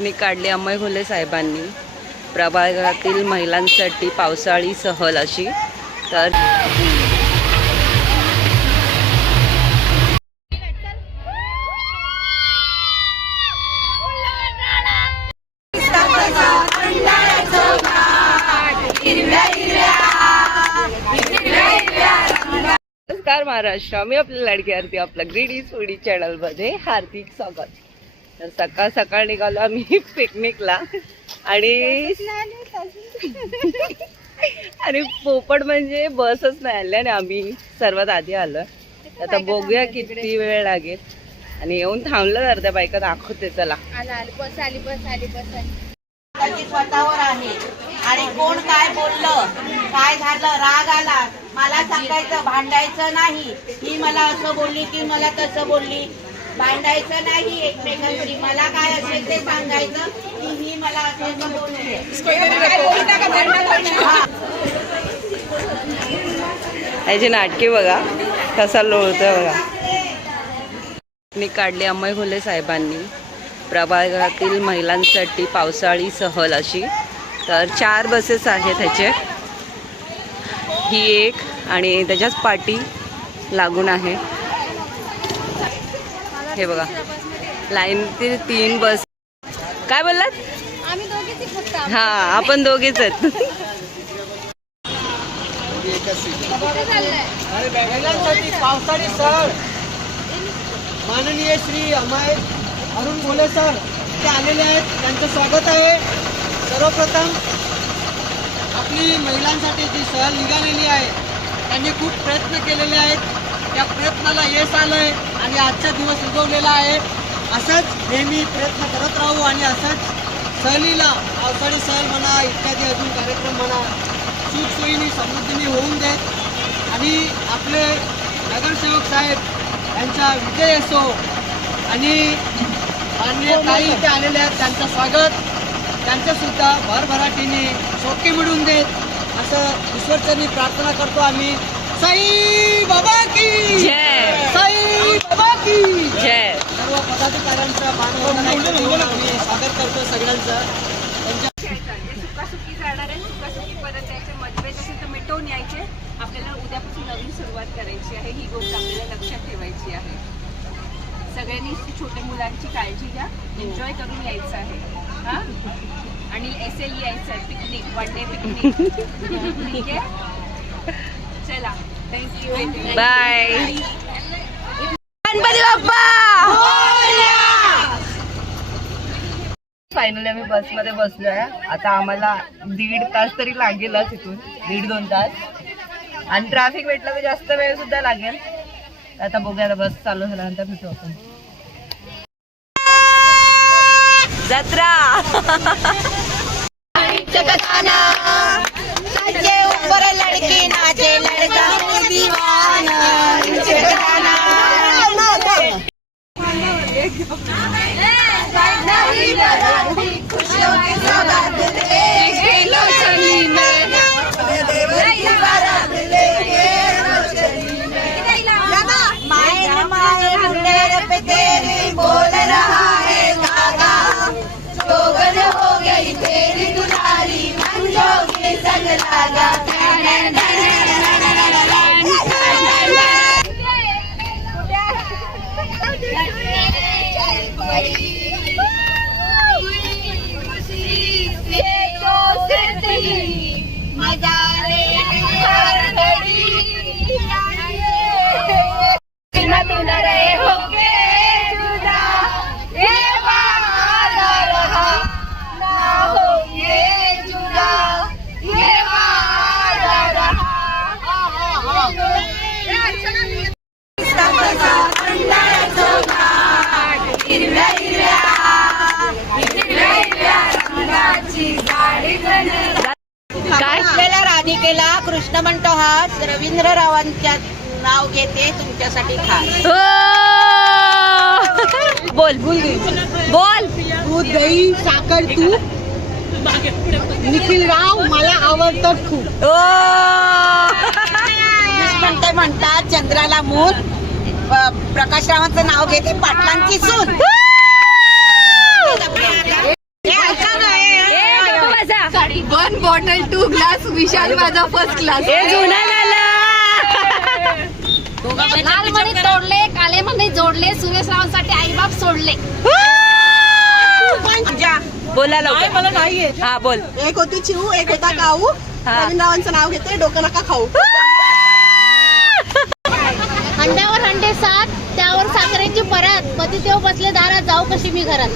मी काढली अमय घोले साहेबांनी प्रभागातील महिलांसाठी पावसाळी सहल अशी. तर नमस्कार महाराष्ट्र, मी आपल्या लाडकी आरती आपल्या ग्रीडी फूडी चॅनल मध्ये हार्दिक स्वागत. तर सकाळ सकाळ निघालो आम्ही पिकनिकला आणि आणि पोपट म्हणजे बसच नाही आली आणि आम्ही सर्वात आधी आलो. आता बघूया किती वेळ लागेल आणि येऊन थांबलं तर त्या बायका दाखवते. चला बस आली स्वतःवर आहे आणि कोण काय बोललं काय झालं राग आला मला सांगायचं, भांडायचं नाही. ही मला असं बोलली ती मला तसं बोलली, भांडायचं नाही एकमेकांशी. मला काय असेल ते सांगायचं की ही मला असं बोलली. ह्याची नाटके बघा कसा लोळतोय बघा. मी काढली अमय घोले साहेबांनी प्रभागातील महिलांसाठी पावसाळी सहल अशी. तर 4 बसेस आहेत ह्याचे, ही एक आणि त्याच्याच पाठी लागून आहे. हे बघा लाईनतील 3 बस. काय बोललात? हा आपण दोघेच आहेत. पावसाळी सहल माननीय श्री अमय अरुण घोले सर ते आलेले आहेत, त्यांचं स्वागत आहे. सर्वप्रथम आपली महिलांसाठी जी सहल निघालेली आहे त्यांनी खूप प्रयत्न केलेले आहेत. त्या प्रयत्नाला यश आलं आहे आणि आजचा दिवस उगवलेला आहे. असंच नेहमी प्रयत्न करत राहू आणि असंच सहलीला पावसाळी सहल म्हणा इत्यादी अजून कार्यक्रम म्हणा सुखसोयीने समृद्धीने होऊन देत आणि आपले नगरसेवक साहेब यांचा विजय असो आणि माननीय ताई इथे आलेले आहेत त्यांचं स्वागत, त्यांचंसुद्धा भरभराटीने सौख्य मिळवून देत असं ईश्वरचरणी प्रार्थना करतो आम्ही. साई बाबा की जय, साई बाबा की जय. सर्व पदाधिकाऱ्यांचं मानवंदना आम्ही स्वागत करतो सगळ्यांचं. सुखासुखी जाणार आहे, सुखासुखी परत यायचे. मतभेद असेल तर मिटवून यायचे. आपल्याला उद्यापासून नवीन सुरुवात करायची आहे, ही गोष्ट आपल्याला लक्षात ठेवायची आहे. सगळ्यांनी छोट्या मुलांची काळजी घ्या, एन्जॉय करून यायचं आहे. हा आणि SL यायचं आहे, पिकनिक, 1 डे पिकनिक. ठीक आहे, चला thank you, bye. Ganpati Bappa. Finally आम्ही बसमध्ये बसलो आहे. आता आम्हाला 1.5 तास तरी लागेलच, इथून 1.5-2 तास. आणि ट्रॅफिक भेटलं तर जास्त वेळ सुद्धा लागेल. आता बघूया, आता बस चालू झाल्यानंतर भेटू आपण. जत्रा ऊपर लड़की नाचे लड़का दीवाना. खुशियों की सौगात बोल रहा है गागा, जोगन हो गई तेरी दुलारी, मंजोगी संग लागा. आपल्याला राधिकेला कृष्ण म्हणतो हा रवींद्र रावांच्या नाव घेते तुमच्यासाठी खास. बोल बोल बोल. दूध दही साखर तूप निखिल राव मला आवडतं खूप. म्हणते म्हणतात चंद्राला मूल, प्रकाश रावांचं नाव घेते पाटलांची सून. बॉटल 2 ग्लास विशाल माझा फर्स्ट क्लास. हे जुना झाला. लाल मणी तोडले, काले मणी जोडले, सुरेश रावांसाठी आईबाप सोडले. बोला लवकर. मला नाहीये. हा बोल. एक होती चिऊ, एक होता काऊ. हा. रवींद्ररावांचं नाव घेते, डोकं नका खाऊ. हंड्यावर हंडे सात, त्यावर साखरेची परत. पती तेव्हा बसले दारात, जाऊ कशी मी घरात.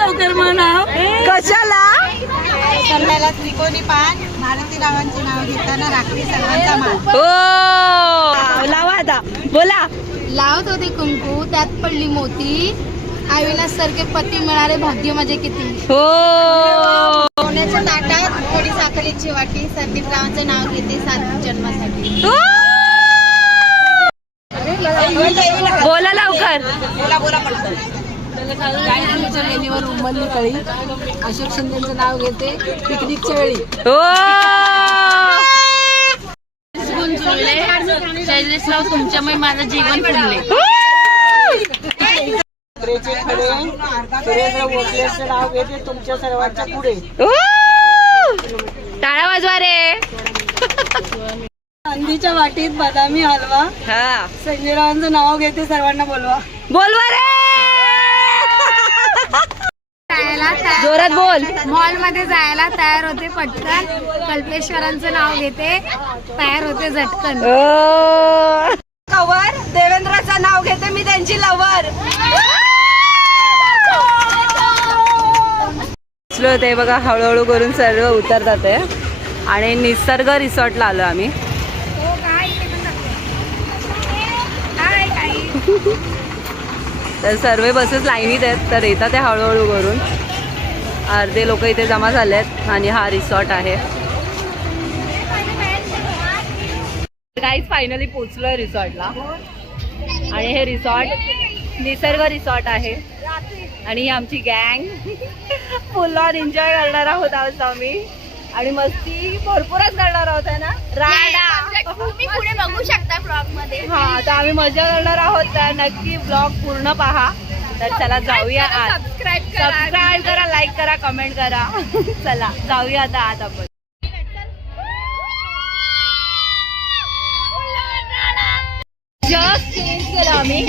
लवकर म्हणा. कशाला? संध्याला त्रिकोणी पान, मारुती रावांचे नाव घेताना राखली सर्वांचा मान. हो लावा आता. बोला. लावत होते कुंकू, त्यात पडली मोती. अविनाश सारखे पती मिळाले, भाग्य माझे किती. हो. सोन्याच्या ताटात थोडी साखरेची वाटी. संदीप रावांचं नाव घेते सात जन्मासाठी. बोला लवकर. बोला बोला पडतं. लेणीवर उमलली कळी. अशोक शिंदेचं नाव घेते, पिकनिकच्या वेळी. हो. शैलेशराव तुमच्यामुळे माझं जीवन फुलले. सुरेशराव भोसलेचं नाव घेते, तुमच्या सर्वांच्या पुढे. हो. टाळ्या वाजवा रे. चांदीच्या वाटीत बदामी हलवा. हा संजयरावांचं नाव घेते, सर्वांना बोलवा. बोलवा रे. जोरात बोल. मॉल मध्ये जायला तयार होते पटकन. कल्पेश्वरांचं नाव घेते, तयार होते झटकन. कवर देवेंद्राचं नाव घेते, मी त्यांची लवर. ते बघा हळूहळू करून सर्व उतरतात आहे. आणि निसर्ग रिसॉर्टला आलो आम्ही. तर सर्व बसेस लाईनीत आहेत, तर येतात ते हळूहळू करून. अर्धे लोक इथे जमा झाले आहेत आणि हा रिसॉर्ट आहे. काहीच फायनली पोचलोय रिसॉर्टला. आणि हे रिसॉर्ट निसर्ग रिसॉर्ट आहे. आणि ही आमची गँग फुल ऑन एन्जॉय करणार आहोत आज आम्ही. आणि मस्ती भरपूरच करणार आहोत है ना राडा. तुम्ही पुढे बघू शकता ब्लॉग मध्ये. हा तर आम्ही मजा करणार आहोत, तर नक्की ब्लॉग पूर्ण पहा. तर चला जाऊया आत. सबस्क्राईब करा, लाईक करा, कमेंट करा. चला जाऊया आता आत आपण. जस्ट चेंज केलं आम्ही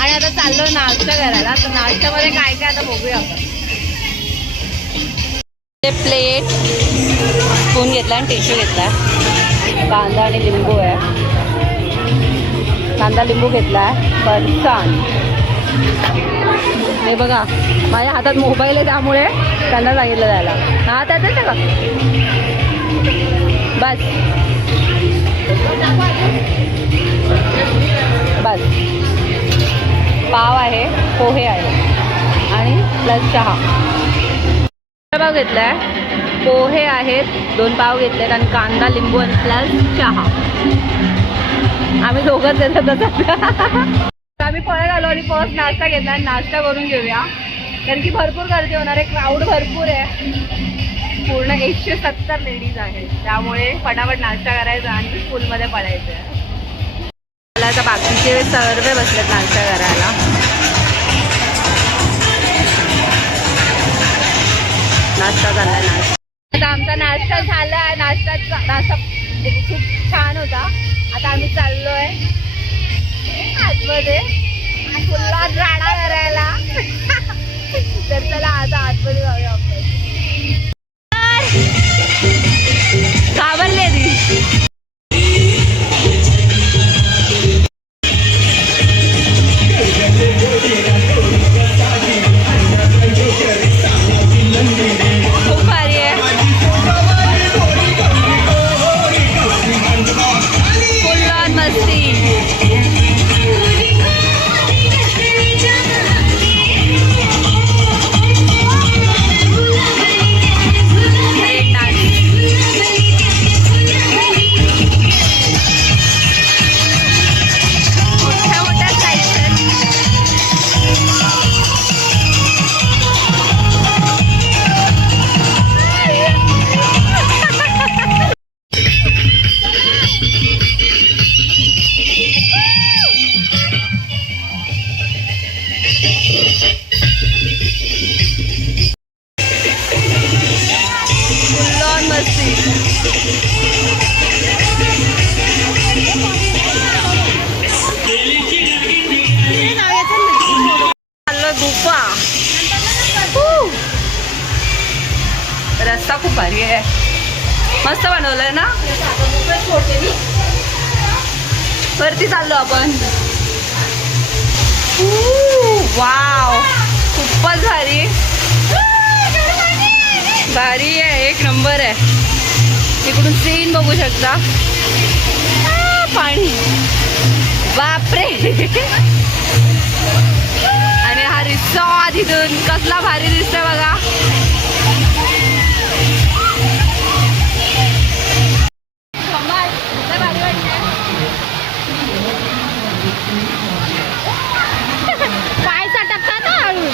आणि आता चाललो नाश्ता करायला. तर नाश्त्यामध्ये काय काय आता बघूया आपण. प्लेट स्पून घेतला आणि टिश्यू घेतला. कांदा आणि लिंबू आहे. कांदा लिंबू घेतला आहे. फरसाण. हे बघा माझ्या हातात मोबाईल आहे, त्यामुळे त्यांना सांगितलं जायला. हा त्यातच आहे का बस बस. पाव आहे, पोहे आहे आणि प्लस चहा. पाव घेतलाय, पोहे आहेत, 2 पाव घेतलेत आणि कांदा लिंबू आणि प्लस चहा. आम्ही दोघंच येतात आता. आम्ही पळत आलो आणि फर्स्ट नाश्ता घेतला आणि नाश्ता करून घेऊया, कारण की भरपूर गर्दी होणार आहे. क्राऊड भरपूर आहे. पूर्ण 170 लेडीज आहेत, त्यामुळे फटाफट नाश्ता करायचा आणि स्कूलमध्ये पळायचं आहे. मला आता बाकीचे सर्व बसलेत नाश्ता करायला. नाश्ता झाला. आता आमचा नाश्ता झाला. नाश्ता खूप छान होता. आता आम्ही चाललोय आतमध्ये फुल्ला राडा करायला. तर चला आता आतमध्ये जाऊया आपण. घाबरले ती. खूप भारी आहे. फुल ऑन मस्ती. गुफा. रस्ता खूप भारी आहे, मस्त बनवलंय ना. वरती चाललो आपण. वाव, खूपच भारी भारी आहे, एक नंबर आहे. इकडून सीन बघू शकता. पाणी, बापरे. आणि हा रिसॉर्ट इथून कसला भारी दिसतोय बघा. पाय सटकतात हळू.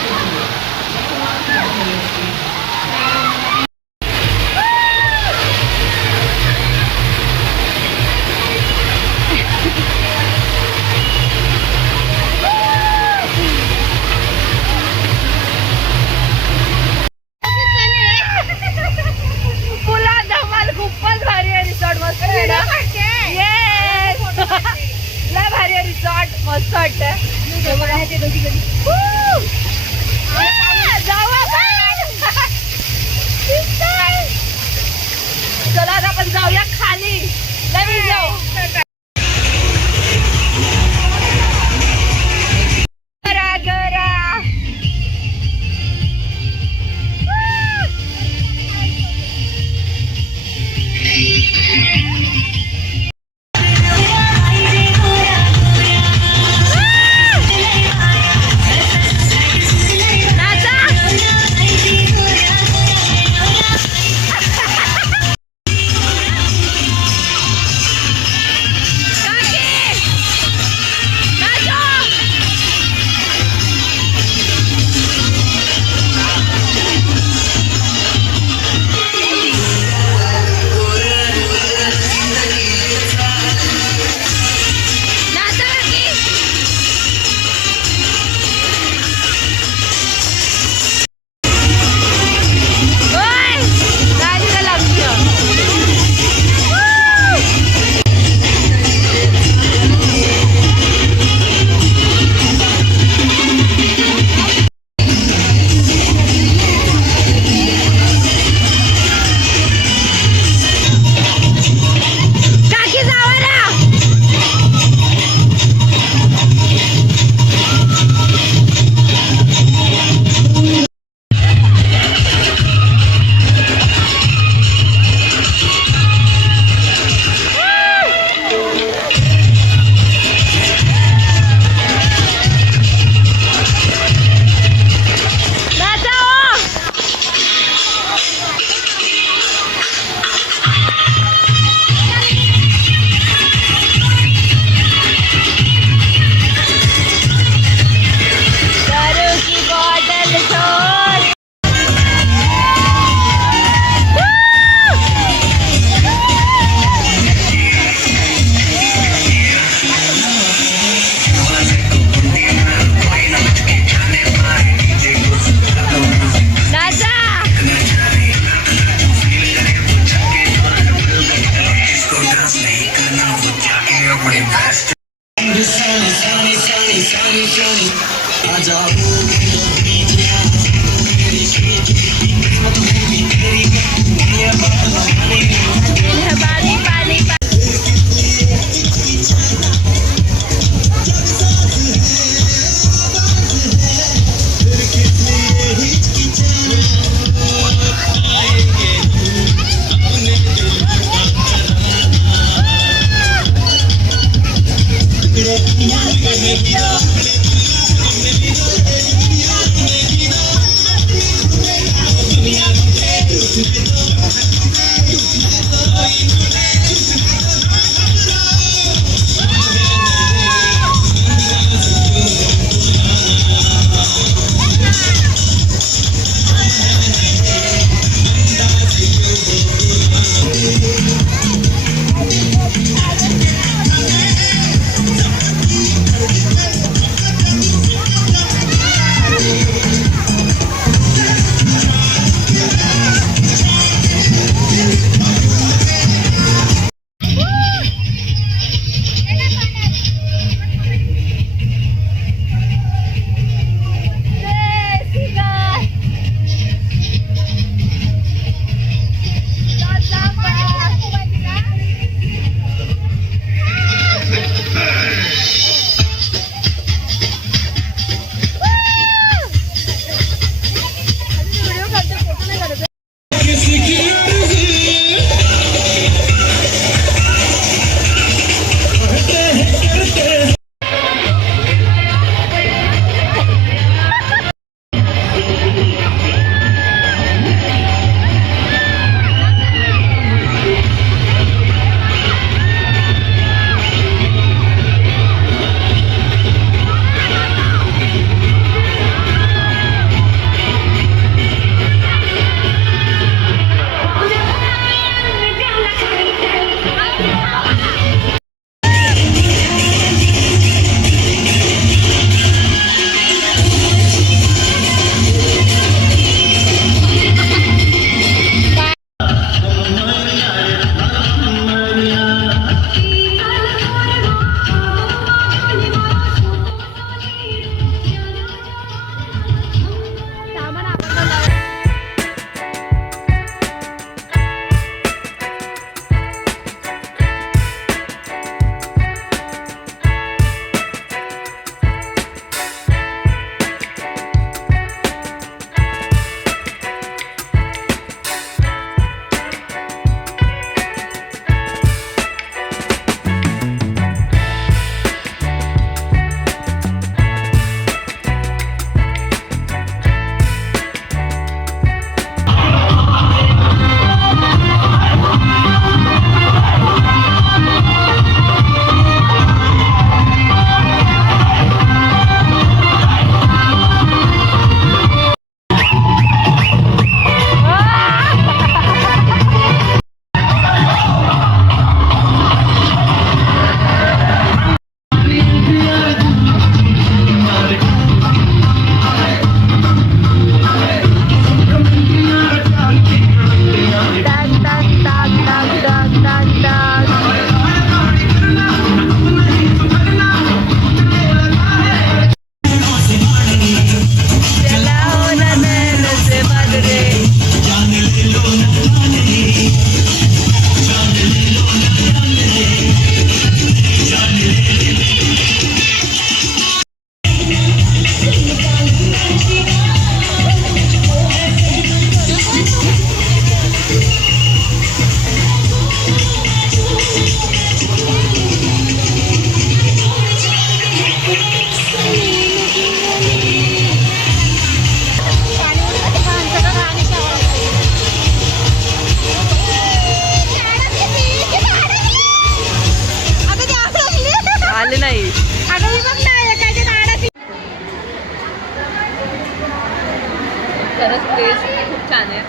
खरंच टेस्ट खूप छान आहे.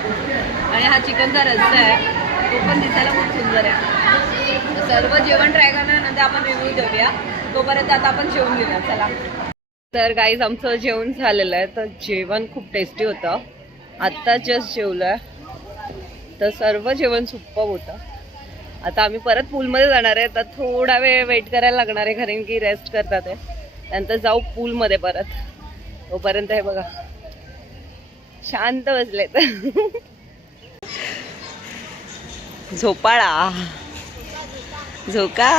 आणि हा चिकनचा रस्सा आहे तो पण दिसायला खूप सुंदर आहे. सर्व जेवण ट्राय करण्यानंतर आपण रिव्ह्यू देऊया. तोपर्यंत आता आपण जेवून घेऊया. चला. तर गाईज आमचं जेवण झालेलं आहे. तर जेवण खूप टेस्टी होतं. आत्ता जस्ट जेवलं आहे. तर सर्व जेवण सुप्पं होतं. आता आम्ही परत पूलमध्ये जाणार आहे. तर थोडा वेळ वेट करायला लागणार आहे कारण की रेस्ट करतात आहे. नंतर जाऊ पूलमध्ये परत. तोपर्यंत हे बघा शांत बसलेत. झोपाळा झोका.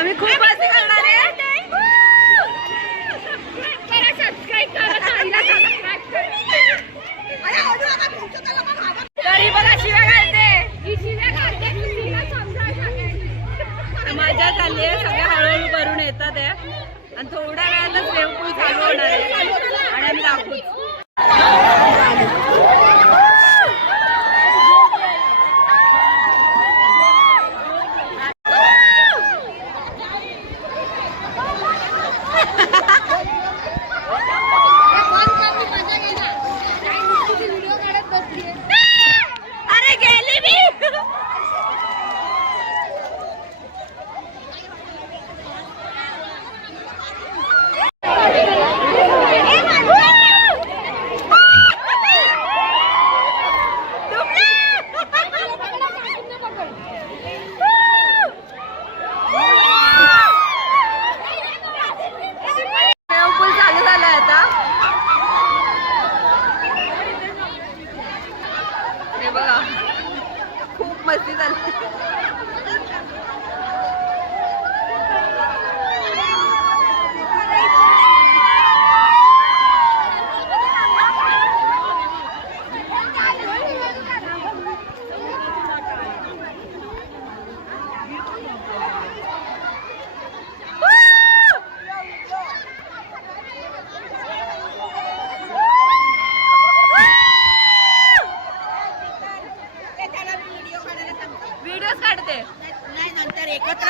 आम्ही खूप मस्ती करणार आहे. तरी बघा शिव्या घालते. मजा चालली आहे. सगळे हळूहळू करून येतात आहे आणि थोड्या वेळातच वेव पूल चालू होणार आहे आणि आम्ही दाखवूच. अरे गेली मी. पूल चालू झालाय आता. हे बघा खूप मस्ती झाली. व्हिडिओज काढते. नाही नंतर एकत्र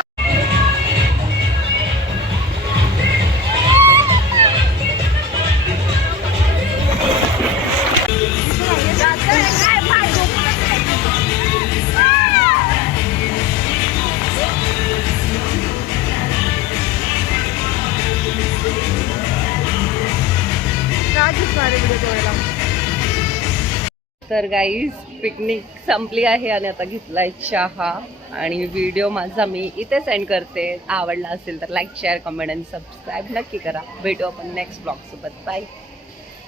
तर गाईज पिकनिक संपली आहे आणि आता घेतलाय चहा आणि व्हिडिओ माझा मी इथे सेंड करते. आवडला असेल तर लाईक शेअर कमेंट आणि सबस्क्राईब नक्की करा. भेटू आपण नेक्स्ट ब्लॉग सोबत. बाय.